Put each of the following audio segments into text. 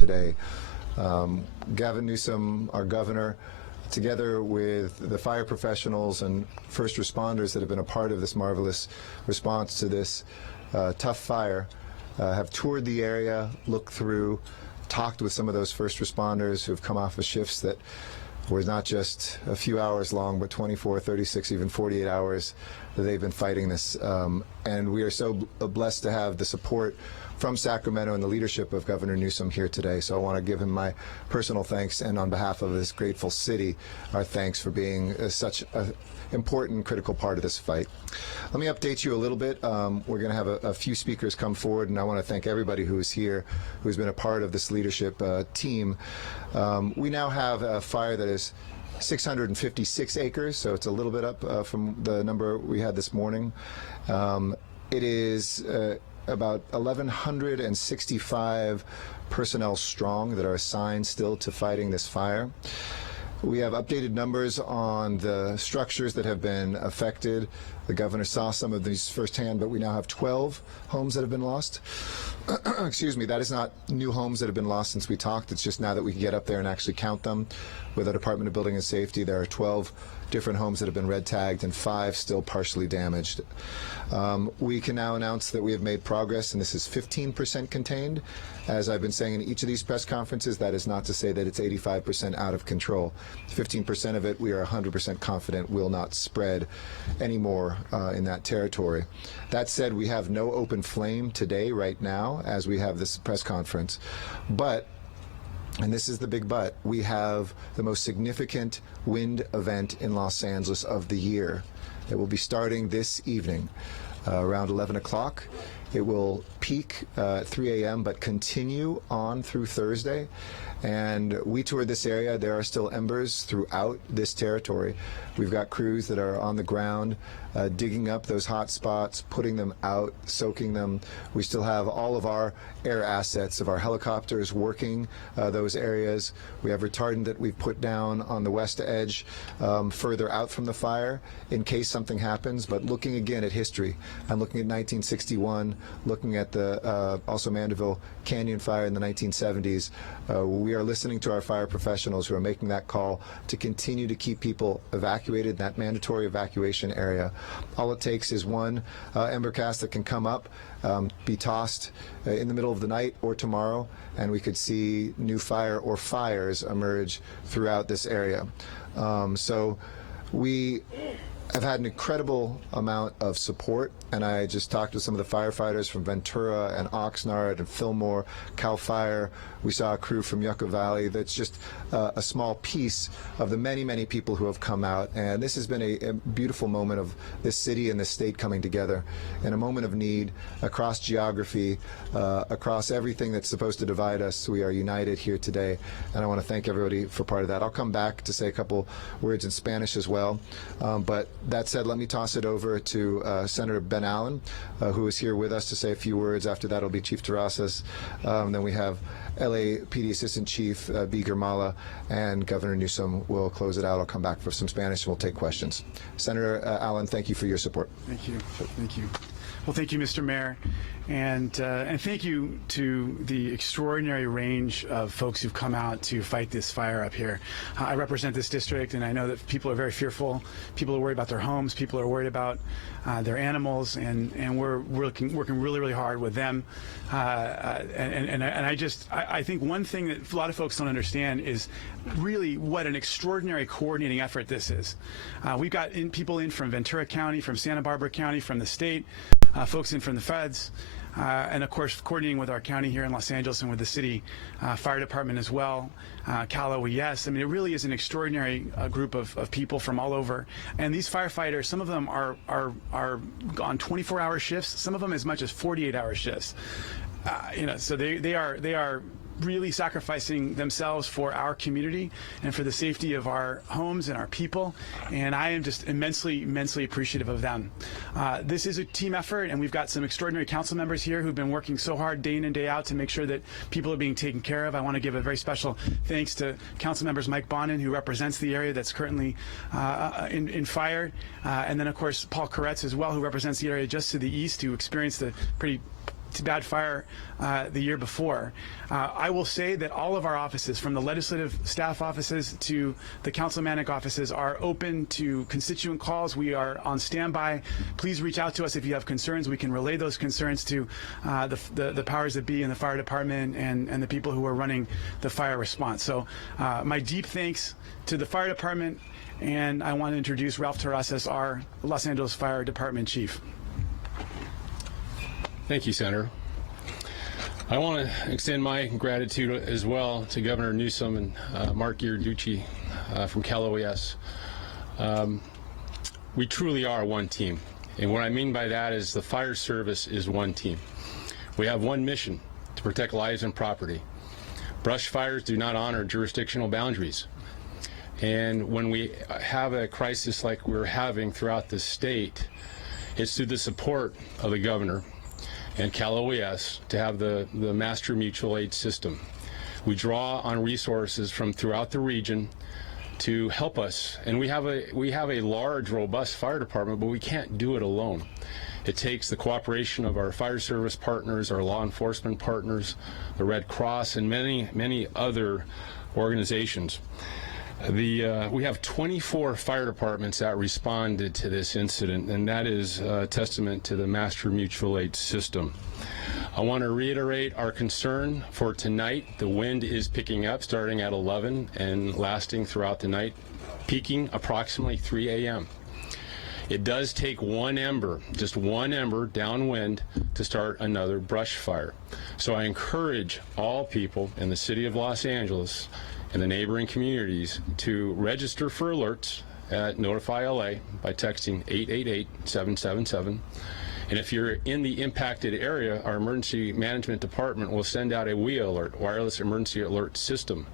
today. Gavin Newsom, our governor, together with the fire professionals and first responders that have been a part of this marvelous response to this tough fire, have toured the area, looked through, talked with some of those first responders who have come off of shifts that were not just a few hours long, but 24, 36, even 48 hours that they've been fighting this. And we are so blessed to have the support from Sacramento and the leadership of Governor Newsom here today. So I want to give him my personal thanks, and on behalf of this grateful city, our thanks for being such an important, critical part of this fight. Let me update you a little bit. We're going to have a few speakers come forward, and I want to thank everybody who is here, who's been a part of this leadership team. We now have a fire that is 656 acres, so it's a little bit up from the number we had this morning. It is about 1,165 personnel strong that are assigned still to fighting this fire. We have updated numbers on the structures that have been affected. The governor saw some of these firsthand, but we now have 12 homes that have been lost. Excuse me, that is not new homes that have been lost since we talked. It's just now that we can get up there and actually count them. With the Department of Building and Safety, there are 12 different homes that have been red tagged and 5 still partially damaged. We can now announce that we have made progress, and this is 15% contained. As I've been saying in each of these press conferences, that is not to say that it's 85% out of control. 15% of it we are 100% confident will not spread anymore in that territory. That said, we have no open flame today, right now, as we have this press conference. But, and this is the big but, we have the most significant wind event in Los Angeles of the year. It will be starting this evening around 11 o'clock. It will peak at 3 a.m. but continue on through Thursday. And we toured this area. There are still embers throughout this territory. We've got crews that are on the ground digging up those hot spots, putting them out, soaking them. We still have all of our air assets of our helicopters working those areas. We have retardant that we've put down on the west edge further out from the fire in case something happens. But looking again at history, I'm looking at 1961, looking at the also Mandeville Canyon fire in the 1970s. We are listening to our fire professionals who are making that call to continue to keep people evacuated in that mandatory evacuation area. All it takes is one ember cast that can come up, be tossed in the middle of the night or tomorrow, and we could see new fire or fires emerge throughout this area. So we have had an incredible amount of support, and I just talked to some of the firefighters from Ventura and Oxnard and Fillmore, Cal Fire. We saw a crew from Yucca Valley. That's just a small piece of the many, many people who have come out. And this has been a beautiful moment of this city and this state coming together in a moment of need across geography, across everything that's supposed to divide us. We are united here today, and I want to thank everybody for part of that. I'll come back to say a couple words in Spanish as well. But that said, let me toss it over to Senator Ben Allen, who is here with us to say a few words. After that, it'll be Chief Terrazas. Then we have LAPD Assistant Chief B. Girmala, and Governor Newsom will close it out. I'll come back for some Spanish, and we'll take questions. Senator Allen, thank you for your support. Thank you. Thank you. Well, thank you, Mr. Mayor. And thank you to the extraordinary range of folks who've come out to fight this fire up here. I represent this district, and I know that people are very fearful. People are worried about their homes. People are worried about their animals, and we're working really, really hard with them. I think one thing that a lot of folks don't understand is really what an extraordinary coordinating effort this is. We've got people in from Ventura County, from Santa Barbara County, from the state, folks in from the feds, and of course coordinating with our county here in Los Angeles and with the city fire department as well, Cal OES. I mean, it really is an extraordinary group of people from all over. And these firefighters, some of them are on 24-hour shifts, some of them as much as 48-hour shifts. So they are really sacrificing themselves for our community and for the safety of our homes and our people, and I am just immensely appreciative of them. This is a team effort, and we've got some extraordinary council members here who've been working so hard day in and day out to make sure that people are being taken care of. I want to give a very special thanks to council members Mike Bonin, who represents the area that's currently in fire, and then of course Paul Koretz as well, who represents the area just to the east, who experienced a pretty bad fire the year before. I will say that all of our offices, from the legislative staff offices to the councilmanic offices, are open to constituent calls. We are on standby. Please reach out to us if you have concerns. We can relay those concerns to the powers that be in the fire department and the people who are running the fire response. So my deep thanks to the fire department, and I want to introduce Ralph Terrazas, our Los Angeles Fire Department Chief. Thank you, Senator. I want to extend my gratitude as well to Governor Newsom and Mark Ierducci from Cal OES. We truly are one team, and what I mean by that is the fire service is one team. We have one mission: to protect lives and property. Brush fires do not honor jurisdictional boundaries, and when we have a crisis like we're having throughout the state, it's through the support of the governor and Cal OES to have the master mutual aid system. We draw on resources from throughout the region to help us, and we have a large, robust fire department, but we can't do it alone. It takes the cooperation of our fire service partners, our law enforcement partners, the Red Cross, and many other organizations. We have 24 fire departments that responded to this incident, and that is a testament to the master mutual aid system. I want to reiterate our concern for tonight. The wind is picking up starting at 11 and lasting throughout the night, peaking approximately 3 a.m. It does take one ember, just one ember downwind, to start another brush fire. So I encourage all people in the city of Los Angeles and the neighboring communities to register for alerts at Notify LA by texting 888-777. And if you're in the impacted area, our emergency management department will send out a WEA alert, wireless emergency alert system.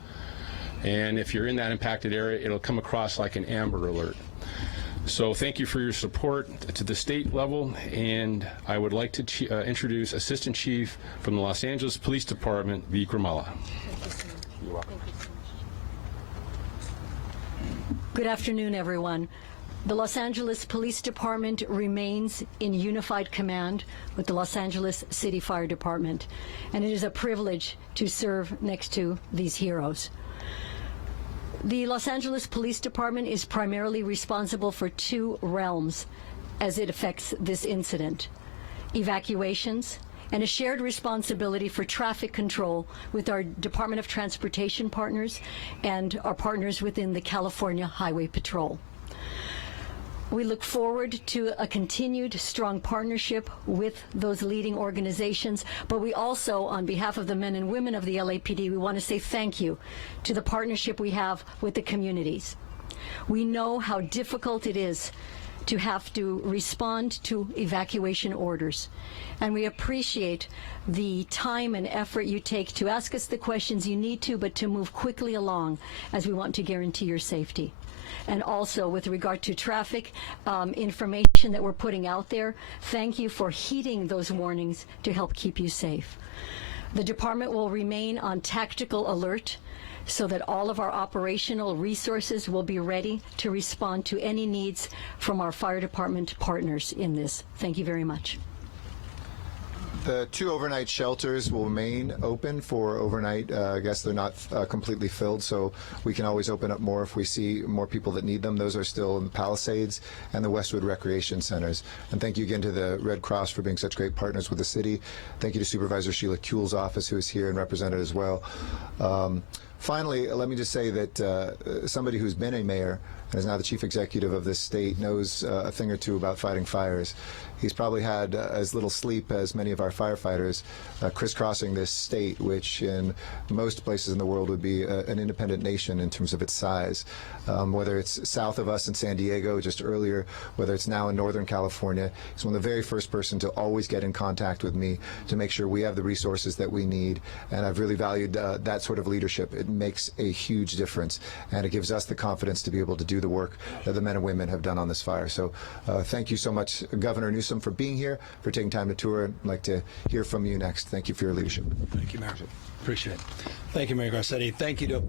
And if you're in that impacted area, it'll come across like an Amber Alert. So thank you for your support to the state level, and I would like to introduce Assistant Chief from the Los Angeles Police Department, Vikramala. You're welcome. Good afternoon, everyone. The Los Angeles Police Department remains in unified command with the Los Angeles City Fire Department, and it is a privilege to serve next to these heroes. The Los Angeles Police Department is primarily responsible for two realms as it affects this incident: evacuations and a shared responsibility for traffic control with our Department of Transportation partners and our partners within the California Highway Patrol. We look forward to a continued strong partnership with those leading organizations, but we also, on behalf of the men and women of the LAPD, we want to say thank you to the partnership we have with the communities. We know how difficult it is to have to respond to evacuation orders, and we appreciate the time and effort you take to ask us the questions you need to, but to move quickly along as we want to guarantee your safety. And also, with regard to traffic information that we're putting out there, thank you for heeding those warnings to help keep you safe. The department will remain on tactical alert so that all of our operational resources will be ready to respond to any needs from our fire department partners in this. Thank you very much. The two overnight shelters will remain open for overnight. I guess they're not completely filled, so we can always open up more if we see more people that need them. Those are still in the Palisades and the Westwood Recreation Centers. And thank you again to the Red Cross for being such great partners with the city. Thank you to Supervisor Sheila Kuehl's office, who is here and represented as well. Finally, let me just say that somebody who's been a mayor and is now the chief executive of this state knows a thing or two about fighting fires. He's probably had as little sleep as many of our firefighters crisscrossing this state, which in most places in the world would be an independent nation in terms of its size. Whether it's south of us in San Diego just earlier, whether it's now in Northern California, he's one of the very first person to always get in contact with me to make sure we have the resources that we need. And I've really valued that sort of leadership. It makes a huge difference, and it gives us the confidence to be able to do the work that the men and women have done on this fire. So thank you so much, Governor Newsom, for being here, for taking time to tour. I'd like to hear from you next. Thank you for your leadership. Thank you, Mayor. Appreciate it. Thank you, Mayor Garcetti. Thank you to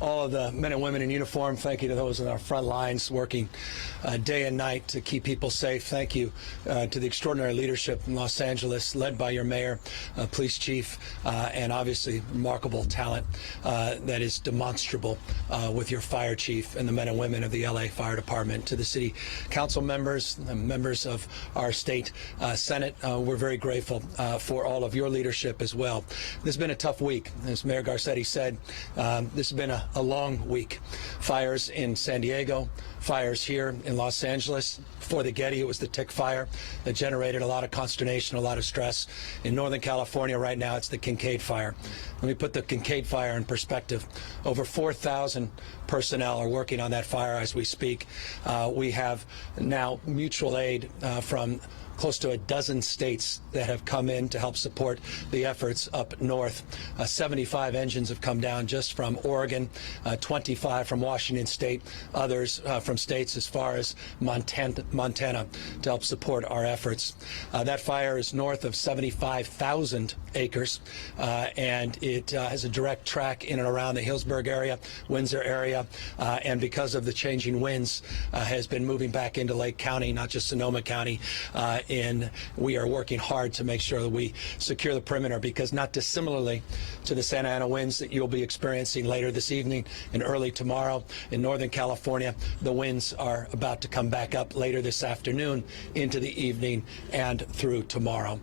all of the men and women in uniform. Thank you to those on our front lines working day and night to keep people safe. Thank you to the extraordinary leadership in Los Angeles, led by your mayor, police chief, and obviously remarkable talent that is demonstrable with your fire chief and the men and women of the LA Fire Department. To the city council members, members of our state Senate, we're very grateful for all of your leadership as well. This has been a tough week. As Mayor Garcetti said, this has been a long week. Fires in San Diego, fires here in Los Angeles. For the Getty, it was the tick fire that generated a lot of consternation, a lot of stress. In Northern California right now, it's the Kincaid fire. Let me put the Kincaid fire in perspective. Over 4,000 personnel are working on that fire as we speak. We have now mutual aid from close to a dozen states that have come in to help support the efforts up north. 75 engines have come down just from Oregon, 25 from Washington State, others from states as far as Montana to help support our efforts. That fire is north of 75,000 acres, and it has a direct track in and around the Hillsburg area, Windsor area, and because of the changing winds, has been moving back into Lake County, not just Sonoma County, and we are working hard to make sure that we secure the perimeter, because not dissimilarly to the Santa Ana winds that you'll be experiencing later this evening and early tomorrow in Northern California, the winds are about to come back up later this afternoon into the evening and through tomorrow.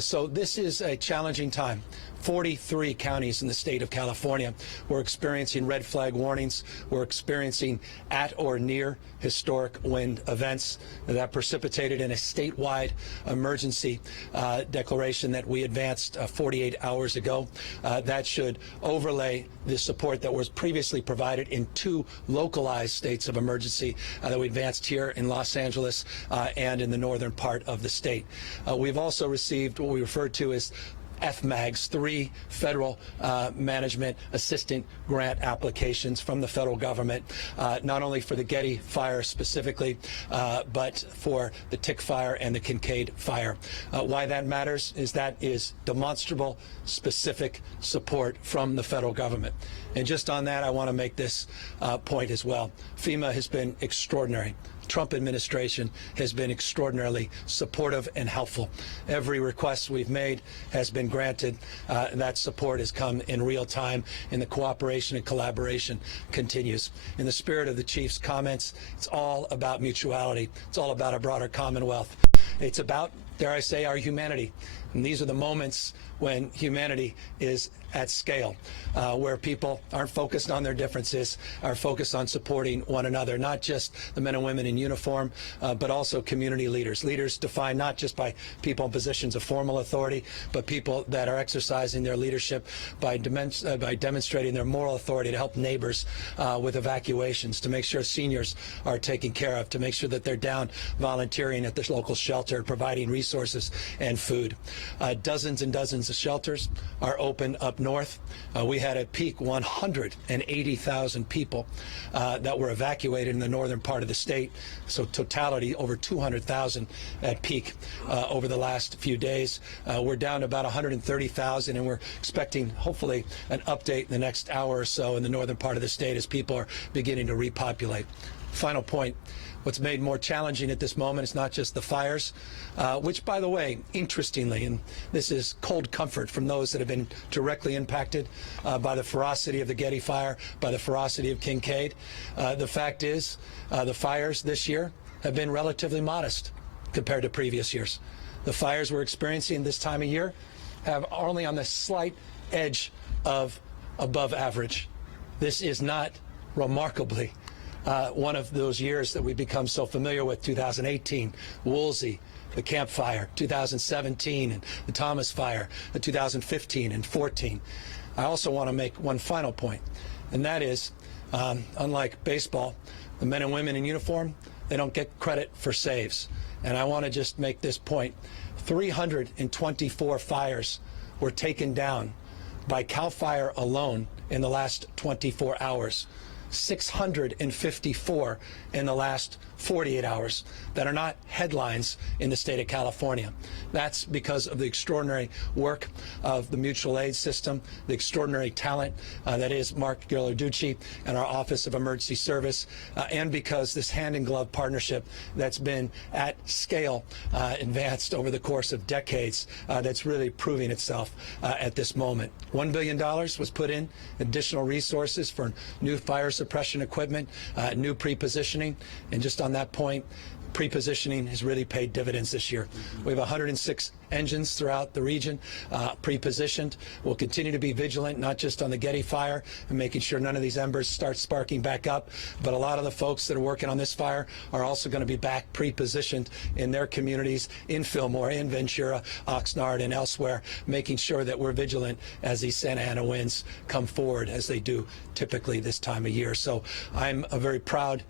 So this is a challenging time. 43 counties in the state of California were experiencing red flag warnings. We're experiencing at or near historic wind events that precipitated in a statewide emergency declaration that we advanced 48 hours ago. That should overlay the support that was previously provided in 2 localized states of emergency that we advanced here in Los Angeles and in the northern part of the state. We've also received what we refer to as FMAGs, 3 federal management assistant grant applications from the federal government, not only for the Getty fire specifically, but for the tick fire and the Kincaid fire. Why that matters is that is demonstrable, specific support from the federal government. And just on that, I want to make this point as well. FEMA has been extraordinary. Trump administration has been extraordinarily supportive and helpful. Every request we've made has been granted. That support has come in real time, and the cooperation and collaboration continues. In the spirit of the chief's comments, it's all about mutuality. It's all about a broader Commonwealth. It's about, dare I say, our humanity. And these are the moments when humanity is at scale, where people aren't focused on their differences, are focused on supporting one another, not just the men and women in uniform, but also community leaders. Leaders defined not just by people in positions of formal authority, but people that are exercising their leadership by demonstrating their moral authority to help neighbors with evacuations, to make sure seniors are taken care of, to make sure that they're down volunteering at the local shelter, providing resources and food. Dozens and dozens of shelters are open up north. We had at peak 180,000 people that were evacuated in the northern part of the state. So totality over 200,000 at peak over the last few days. We're down to about 130,000, and we're expecting hopefully an update in the next hour or so in the northern part of the state as people are beginning to repopulate. Final point. What's made more challenging at this moment is not just the fires, which, by the way, interestingly, and this is cold comfort from those that have been directly impacted by the ferocity of the Getty fire, by the ferocity of Kincaid. The fact is, the fires this year have been relatively modest compared to previous years. The fires we're experiencing this time of year have only on the slight edge of above average. This is not remarkably one of those years that we've become so familiar with, 2018, Woolsey, the Camp Fire, 2017, and the Thomas Fire, the 2015 and 14. I also want to make one final point, and that is, unlike baseball, the men and women in uniform, they don't get credit for saves. And I want to just make this point. 324 fires were taken down by CAL FIRE alone in the last 24 hours. 654 in the last 48 hours that are not headlines in the state of California. That's because of the extraordinary work of the mutual aid system, the extraordinary talent that is Mark Ghilarducci and our Office of Emergency Service, and because this hand-in-glove partnership that's been at scale advanced over the course of decades that's really proving itself at this moment. $1 billion was put in additional resources for new fire suppression equipment, new pre-positioning, and just on that point, pre-positioning has really paid dividends this year. We have 106 engines throughout the region pre-positioned. We'll continue to be vigilant, not just on the Getty Fire and making sure none of these embers start sparking back up, but a lot of the folks that are working on this fire are also going to be back pre-positioned in their communities, in Fillmore, in Ventura, Oxnard, and elsewhere, making sure that we're vigilant as these Santa Ana winds come forward, as they do typically this time of year. So I'm a very proud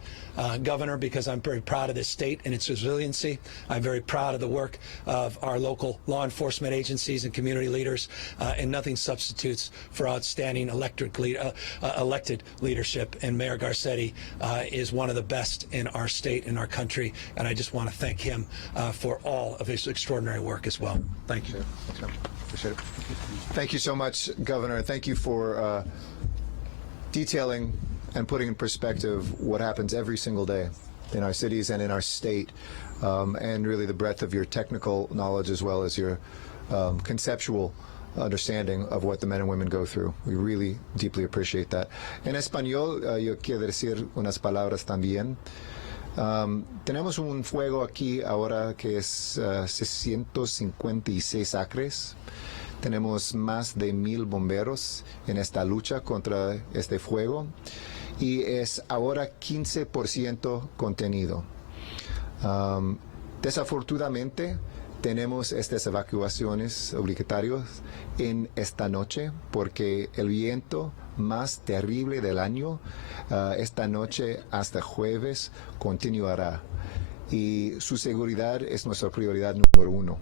governor, because I'm very proud of this state and its resiliency. I'm very proud of the work of our local law enforcement agencies and community leaders, and nothing substitutes for outstanding elected leadership. And Mayor Garcetti is one of the best in our state, in our country, and I just want to thank him for all of his extraordinary work as well. Thank you. Appreciate it. Thank you so much, Governor. Thank you for detailing and putting in perspective what happens every single day in our cities and in our state, and really the breadth of your technical knowledge as well as your conceptual understanding of what the men and women go through. We really deeply appreciate that. En español, yo quiero decir unas palabras también. Tenemos un fuego aquí ahora que es 656 acres. Tenemos más de 1,000 bomberos en esta lucha contra este fuego, y es ahora 15% contenido. Desafortunadamente, tenemos estas evacuaciones obligatorias en esta noche porque el viento más terrible del año esta noche hasta jueves continuará, y su seguridad es nuestra prioridad número 1.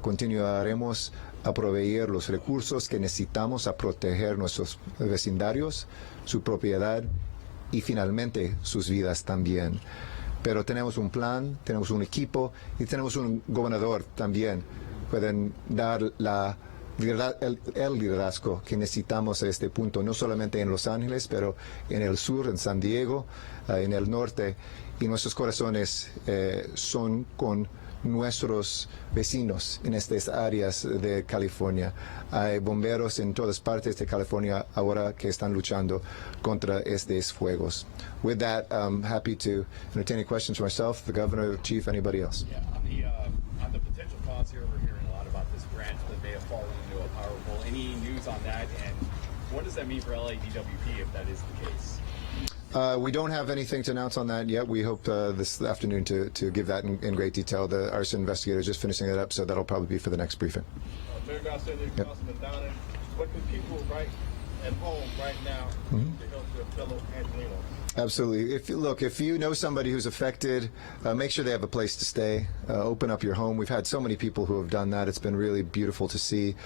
Continuaremos a proveer los recursos que necesitamos a proteger nuestros vecindarios, su propiedad y finalmente sus vidas también. Pero tenemos un plan, tenemos un equipo y tenemos un gobernador también. Pueden dar el liderazgo que necesitamos a este punto, no solamente en Los Ángeles, pero en el sur, en San Diego, en el norte. Y nuestros corazones son con nuestros vecinos en estas áreas de California. Hay bomberos en todas partes de California ahora que están luchando contra estos fuegos. With that, I'm happy to entertain any questions for myself, the governor, the chief, anybody else. Yeah, on the potential cause here, we're hearing a lot about this branch that may have fallen into a power pole. Any news on that, and what does that mean for LADWP if that is the case? We don't have anything to announce on that yet. We hope this afternoon to give that in great detail. The arson investigator is just finishing it up, so that'll probably be for the next briefing. Mayor Garcetti, Councilman Downing, what can people right at home right now to help their fellow Angelenos? Absolutely. If you know somebody who's affected, make sure they have a place to stay. Open up your home. We've had so many people who have done that. It's been really beautiful to see.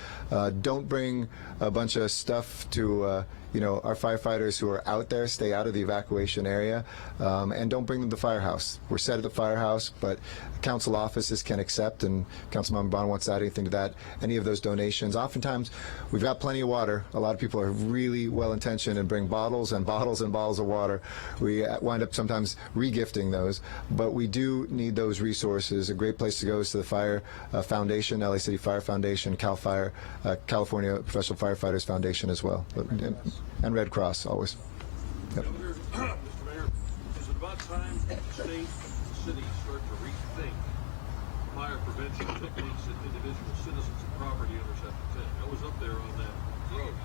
Don't bring a bunch of stuff to our firefighters who are out there. Stay out of the evacuation area, and don't bring them to the firehouse. We're set at the firehouse, but council offices can accept, and Councilmember Bond wants to add anything to that, any of those donations. Oftentimes, we've got plenty of water. A lot of people are really well-intentioned and bring bottles and bottles and bottles of water. We wind up sometimes re-gifting those, but we do need those resources. A great place to go is to the Fire Foundation, LA City Fire Foundation, CAL FIRE, California Professional Firefighters Foundation as well, and Red Cross always. Yep. Governor, Mr. Mayor, is it about time the state and the city start to rethink fire prevention techniques that individual citizens and property owners have to take? I was up there on that road.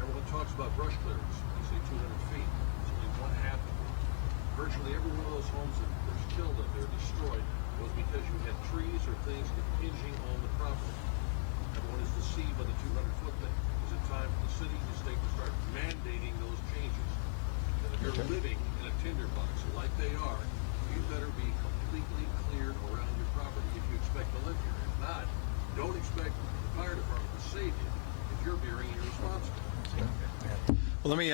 Everyone talks about brush clearance. They say 200 feet. It's only one half of it. Virtually every one of those homes that was killed up there, destroyed, was because you had trees or things impinging on the property. Everyone is deceived by the 200-foot thing. Is it time for the city and the state to start mandating those changes? That if you're living in a tinderbox like they are, you better be completely cleared around your property if you expect to live here. If not, don't expect the fire department to save you if you're being irresponsible. Well, let me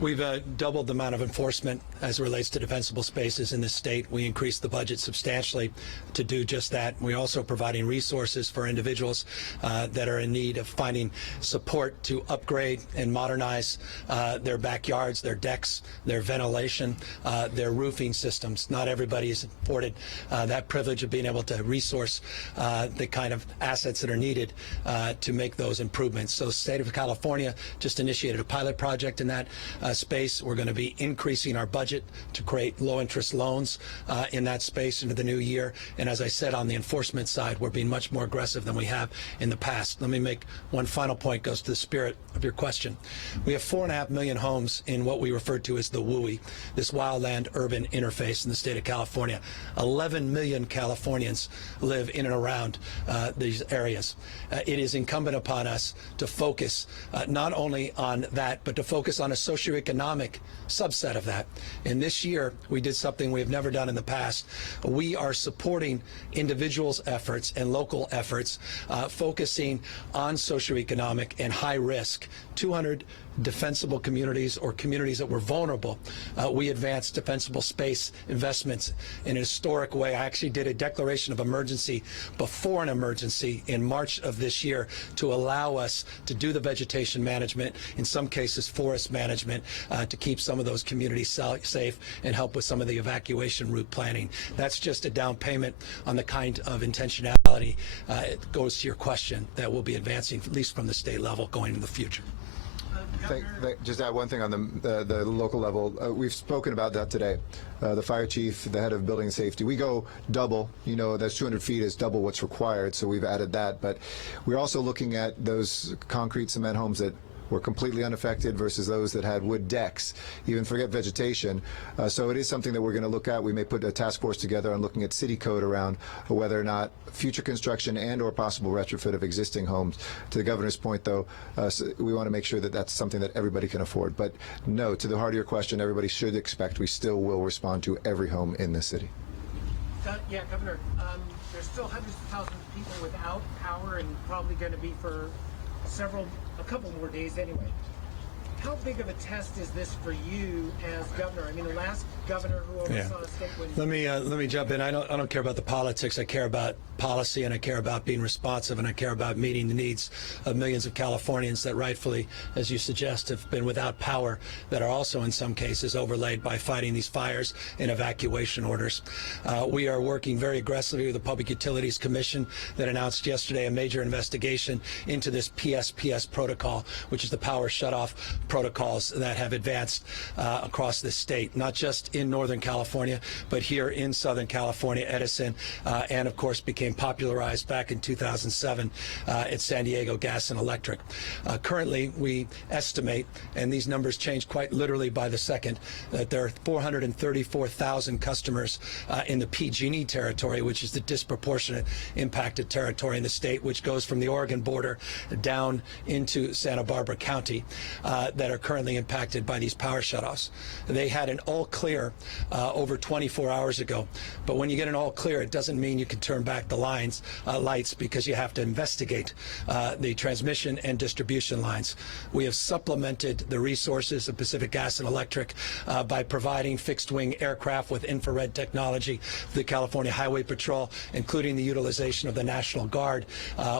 We've doubled the amount of enforcement as it relates to defensible spaces in the state. We increased the budget substantially to do just that. We're also providing resources for individuals that are in need of finding support to upgrade and modernize their backyards, their decks, their ventilation, their roofing systems. Not everybody is afforded that privilege of being able to resource the kind of assets that are needed to make those improvements. So the state of California just initiated a pilot project in that space. We're going to be increasing our budget to create low-interest loans in that space into the new year. And as I said, on the enforcement side, we're being much more aggressive than we have in the past. Let me make one final point, goes to the spirit of your question. We have 4.5 million homes in what we refer to as the WUI, this wildland urban interface in the state of California. 11 million Californians live in and around these areas. It is incumbent upon us to focus not only on that, but to focus on a socioeconomic subset of that. And this year, we did something we have never done in the past. We are supporting individuals' efforts and local efforts, focusing on socioeconomic and high risk. 200 defensible communities or communities that were vulnerable. We advanced defensible space investments in an historic way. I actually did a declaration of emergency before an emergency in March of this year to allow us to do the vegetation management, in some cases forest management, to keep some of those communities safe and help with some of the evacuation route planning. That's just a down payment on the kind of intentionality, it goes to your question, that we'll be advancing, at least from the state level, going in the future. Just add one thing on the local level. We've spoken about that today. The fire chief, the head of building safety, we go double. You know, that's 200 feet is double what's required, so we've added that. But we're also looking at those concrete cement homes that were completely unaffected versus those that had wood decks, even forget vegetation. So it is something that we're going to look at. We may put a task force together on looking at city code around whether or not future construction and or possible retrofit of existing homes. To the governor's point, though, we want to make sure that that's something that everybody can afford. But no, to the heart of your question, everybody should expect we still will respond to every home in the city. Yeah, Governor, there's still hundreds of thousands of people without power and probably going to be for a couple more days anyway. How big of a test is this for you as governor? I mean, the last governor who oversaw a state when... Let me jump in. I don't care about the politics. I care about policy, and I care about being responsive, and I care about meeting the needs of millions of Californians that rightfully, as you suggest, have been without power, that are also in some cases overlaid by fighting these fires and evacuation orders. We are working very aggressively with the Public Utilities Commission that announced yesterday a major investigation into this PSPS protocol, which is the power shutoff protocols that have advanced across the state, not just in Northern California, but here in Southern California, Edison, and of course became popularized back in 2007 at San Diego Gas and Electric. Currently, we estimate, and these numbers change quite literally by the second, that there are 434,000 customers in the PG&E territory, which is the disproportionate impacted territory in the state, which goes from the Oregon border down into Santa Barbara County, that are currently impacted by these power shutoffs. They had an all clear over 24 hours ago, but when you get an all clear, it doesn't mean you can turn back the lights, because you have to investigate the transmission and distribution lines. We have supplemented the resources of Pacific Gas and Electric by providing fixed-wing aircraft with infrared technology for the California Highway Patrol, including the utilization of the National Guard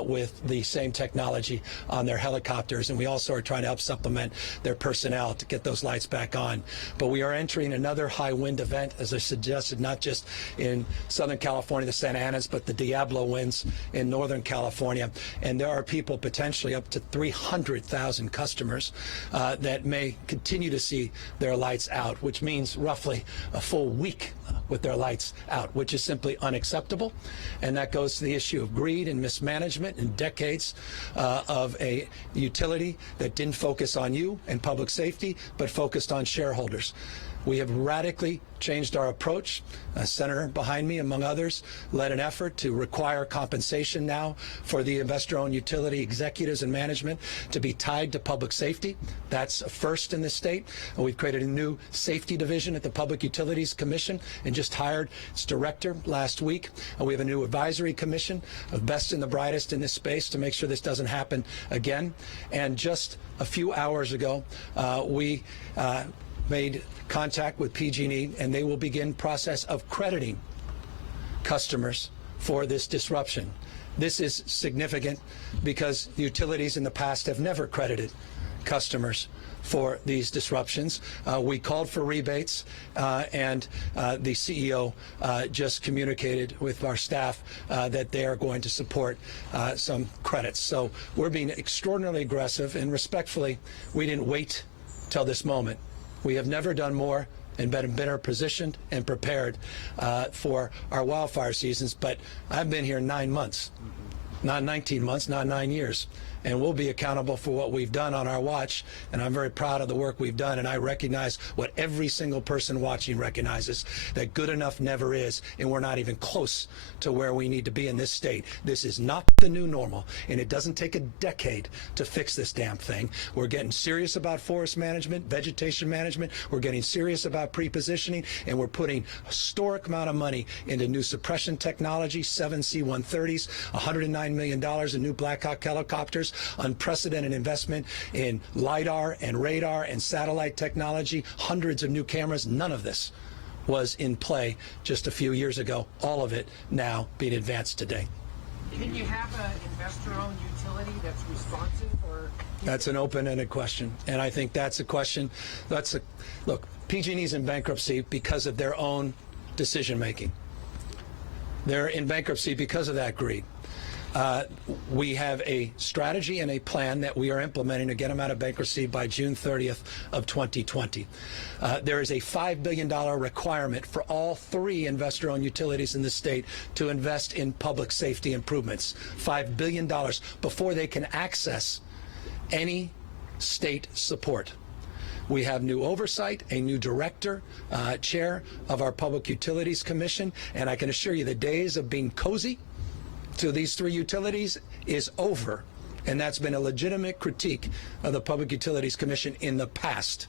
with the same technology on their helicopters, and we also are trying to help supplement their personnel to get those lights back on. But we are entering another high wind event, as I suggested, not just in Southern California, the Santa Anas, but the Diablo winds in Northern California. And there are people, potentially up to 300,000 customers, that may continue to see their lights out, which means roughly a full week with their lights out, which is simply unacceptable. And that goes to the issue of greed and mismanagement and decades of a utility that didn't focus on you and public safety, but focused on shareholders. We have radically changed our approach. A senator behind me, among others, led an effort to require compensation now for the investor-owned utility executives and management to be tied to public safety. That's a first in the state. And we've created a new safety division at the Public Utilities Commission and just hired its director last week. And we have a new advisory commission of best and the brightest in this space to make sure this doesn't happen again. And just a few hours ago, we made contact with PG&E, and they will begin process of crediting customers for this disruption. This is significant because utilities in the past have never credited customers for these disruptions. We called for rebates, and the CEO just communicated with our staff that they are going to support some credits. So we're being extraordinarily aggressive, and respectfully, we didn't wait till this moment. We have never done more and been better positioned and prepared for our wildfire seasons, but I've been here 9 months, not 19 months, not 9 years. And we'll be accountable for what we've done on our watch, and I'm very proud of the work we've done, and I recognize what every single person watching recognizes, that good enough never is, and we're not even close to where we need to be in this state. This is not the new normal, and it doesn't take a decade to fix this damn thing. We're getting serious about forest management, vegetation management, we're getting serious about pre-positioning, and we're putting a historic amount of money into new suppression technology, 7 C-130s, $109 million in new Black Hawk helicopters, unprecedented investment in LiDAR and radar and satellite technology, hundreds of new cameras. None of this was in play just a few years ago. All of it now being advanced today. Can you have an investor-owned utility that's responsive, or? That's an open-ended question, and I think that's a question. Look, PG&E's in bankruptcy because of their own decision-making. They're in bankruptcy because of that greed. We have a strategy and a plan that we are implementing to get them out of bankruptcy by June 30th of 2020. There is a $5 billion requirement for all 3 investor-owned utilities in the state to invest in public safety improvements. $5 billion before they can access any state support. We have new oversight, a new director, chair of our Public Utilities Commission, and I can assure you the days of being cozy to these 3 utilities is over, and that's been a legitimate critique of the Public Utilities Commission in the past,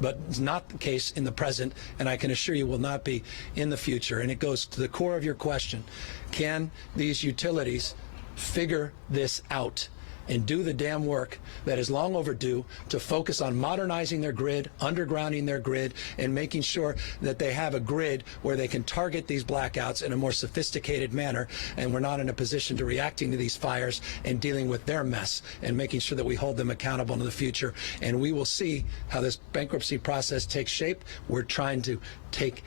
but it's not the case in the present, and I can assure you will not be in the future. And it goes to the core of your question: can these utilities figure this out and do the damn work that is long overdue to focus on modernizing their grid, undergrounding their grid, and making sure that they have a grid where they can target these blackouts in a more sophisticated manner, and we're not in a position to reacting to these fires and dealing with their mess, and making sure that we hold them accountable in the future. And we will see how this bankruptcy process takes shape. We're trying to take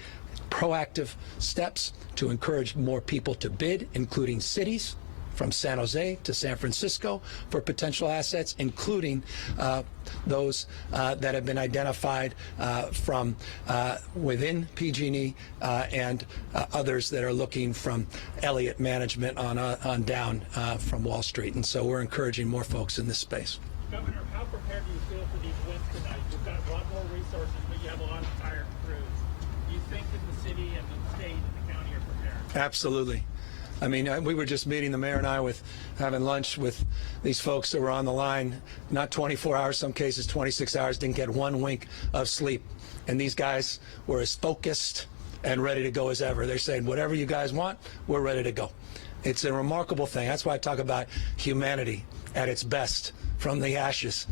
proactive steps to encourage more people to bid, including cities, from San Jose to San Francisco, for potential assets, including those that have been identified from within PG&E and others that are looking from Elliott Management on down from Wall Street. And so we're encouraging more folks in this space. Governor, how prepared do you feel for these winds tonight? You've got a lot more resources, but you have a lot of tired crews. Do you think that the city and the state and the county are prepared? Absolutely. I mean, we were just meeting, the mayor and I, with having lunch with these folks that were on the line, not 24 hours, some cases 26 hours, didn't get 1 wink of sleep. And these guys were as focused and ready to go as ever. They're saying, whatever you guys want, we're ready to go. It's a remarkable thing. That's why I talk about humanity at its best, from the ashes.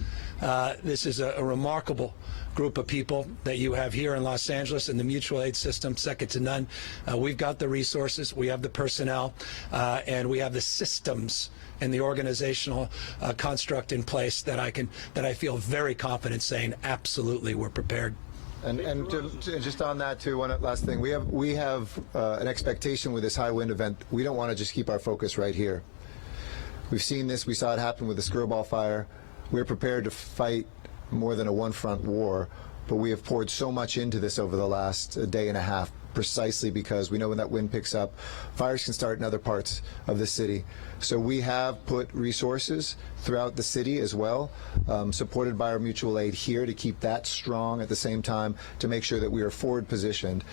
This is a remarkable group of people that you have here in Los Angeles, and the mutual aid system, second to none. We've got the resources, we have the personnel, and we have the systems and the organizational construct in place that I feel very confident saying absolutely we're prepared. And just on that too, one last thing, we have an expectation with this high wind event. We don't want to just keep our focus right here. We've seen this. We saw it happen with the Skirball fire. We're prepared to fight more than a one-front war, but we have poured so much into this over the last day and a half, precisely because we know when that wind picks up, fires can start in other parts of the city. So we have put resources throughout the city as well, supported by our mutual aid here to keep that strong at the same time to make sure that we are forward positioned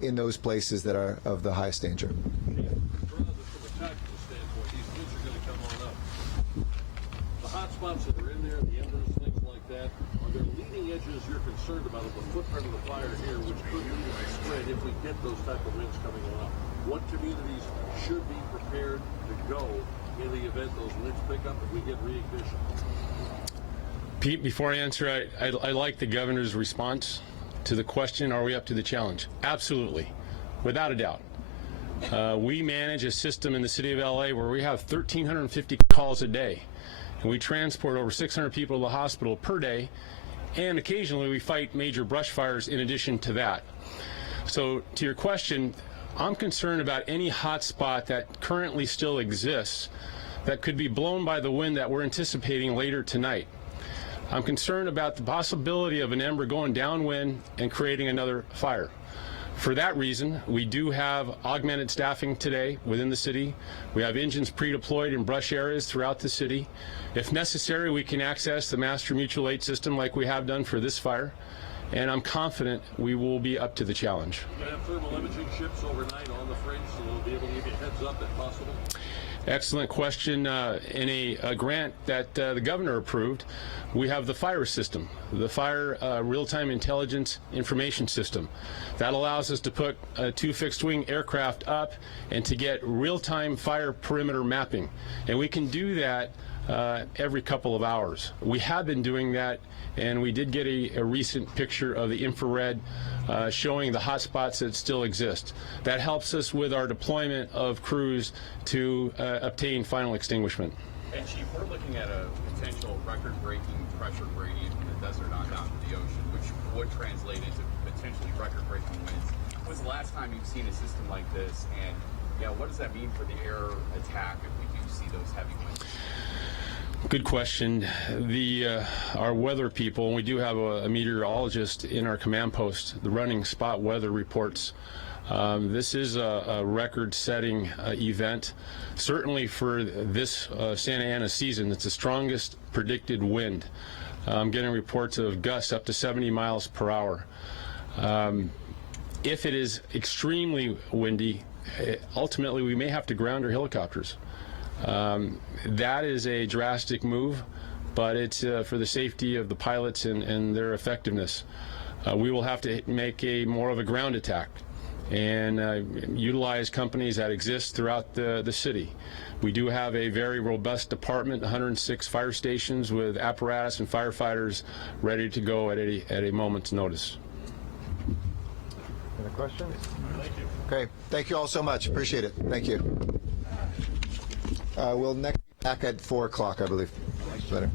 in those places that are of the highest danger. From a tactical standpoint, these winds are going to come on up. The hot spots that are in there, the embers, things like that, are there leading edges you're concerned about of the footprint of the fire here, which could lead to spread if we get those type of winds coming on up? What communities should be prepared to go in the event those winds pick up and we get reignition? Pete, before I answer, I like the governor's response to the question, are we up to the challenge? Absolutely, without a doubt. We manage a system in the city of LA where we have 1,350 calls a day, and we transport over 600 people to the hospital per day, and occasionally we fight major brush fires in addition to that. So to your question, I'm concerned about any hot spot that currently still exists that could be blown by the wind that we're anticipating later tonight. I'm concerned about the possibility of an ember going downwind and creating another fire. For that reason, we do have augmented staffing today within the city. We have engines pre-deployed in brush areas throughout the city. If necessary, we can access the master mutual aid system like we have done for this fire, and I'm confident we will be up to the challenge. You're going to have thermal imaging ships overnight on the fringe, so they'll be able to give you a heads up if possible? Excellent question. In a grant that the governor approved, we have the FIRE system, the Fire Real-Time Intelligence Information System. That allows us to put 2 fixed-wing aircraft up and to get real-time fire perimeter mapping. And we can do that every couple of hours. We have been doing that, and we did get a recent picture of the infrared showing the hot spots that still exist. That helps us with our deployment of crews to obtain final extinguishment. And Chief, we're looking at a potential record-breaking pressure gradient in the desert on down to the ocean, which would translate into potentially record-breaking winds. When's the last time you've seen a system like this, and what does that mean for the air attack if we do see those heavy winds? Good question. Our weather people, and we do have a meteorologist in our command post, the running spot weather reports. This is a record-setting event. Certainly for this Santa Ana season, it's the strongest predicted wind. I'm getting reports of gusts up to 70 miles per hour. If it is extremely windy, ultimately we may have to ground our helicopters. That is a drastic move, but it's for the safety of the pilots and their effectiveness. We will have to make more of a ground attack and utilize companies that exist throughout the city. We do have a very robust department, 106 fire stations with apparatus and firefighters ready to go at a moment's notice. Any questions? Okay, thank you all so much. Appreciate it. Thank you. We'll next be back at 4 o'clock, I believe. Better.